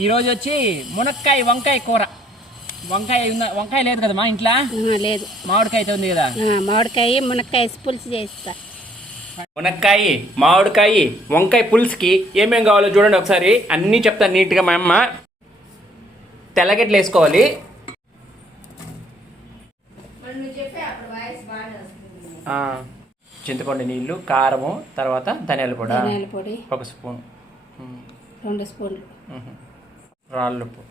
ఈరోజు వచ్చి మునక్కాయ వంకాయ కూర. వంకాయ లేదు కదా మా ఇంట్లో? లేదు. మామిడికాయ అయితే ఉంది కదా. మామిడికాయ మునక్కాయ పులుసు చేస్తా. మునక్కాయ, మామిడికాయ, వంకాయ పులుసుకి ఏమేమి కావాలో చూడండి ఒకసారి. అన్నీ చెప్తాను నీట్గా. మా అమ్మ తెల్లగడ్డలు వేసుకోవాలి, చింతపండు నీళ్ళు, కారము, తర్వాత ధనియాల పొడి 1 స్పూన్, 2 స్పూన్లు రాళ్ళుప్పు,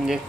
బాగా